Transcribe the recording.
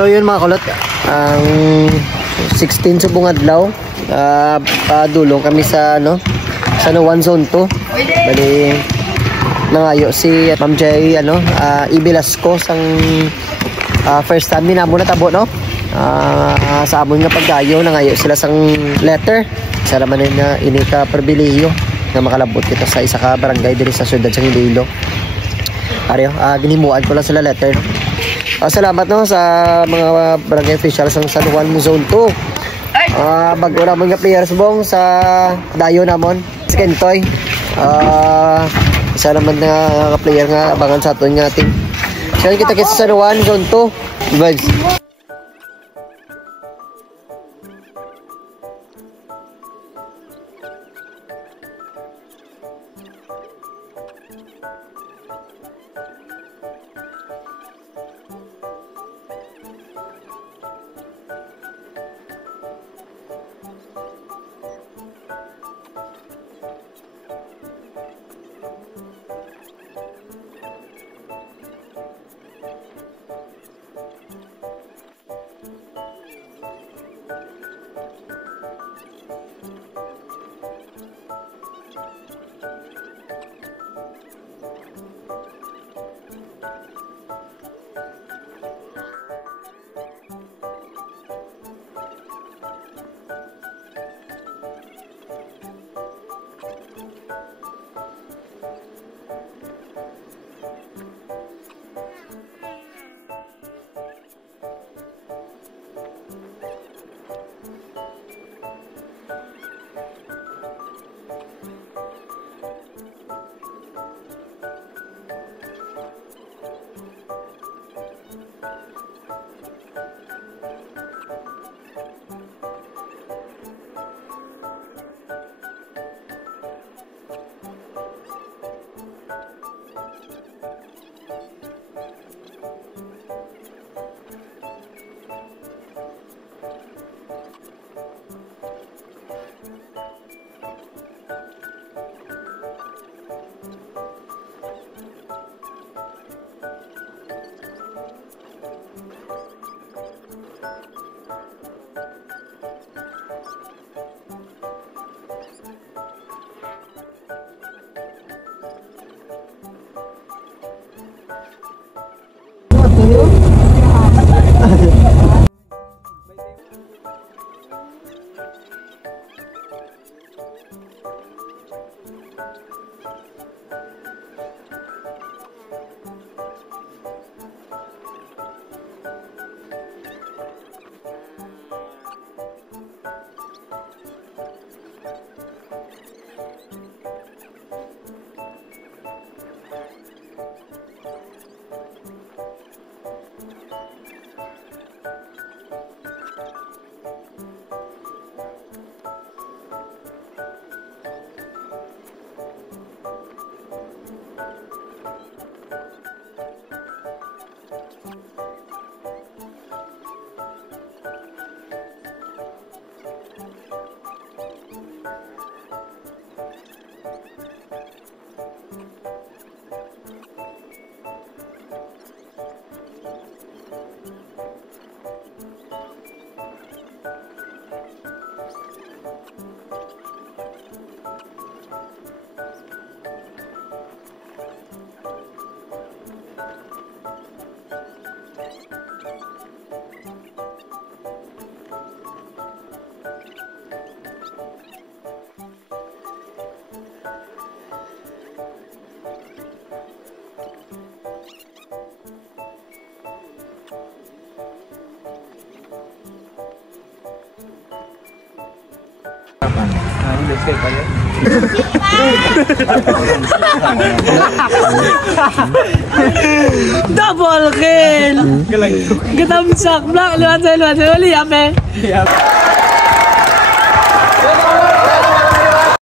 So yun mga kulot, ang 16 subong adlaw, padulong kami sa San Juan Zone 2. Bali nangayo si Ma'am Jay Ibilasco sang first time minamo na tabo sa amon nga pagdayo nangayo sila sang letter sa laman na inika Perbiliyo nga makalabot kita sa isa ka barangay diri sa siyudad sang Iloilo. Ariyo, ginimuan ko lang sila letter. Salamat sa mga barangay officials ng San Juan Zone 2. Bago naman nga players bong sa dayo namon, Skentoy. Isa naman na player nga abangan sa aton nga team. Siya kita sa San Juan Zone 2. Vibes. Double kill! Gatamsak! Black! Luwan sa'yo! Wali! Yape!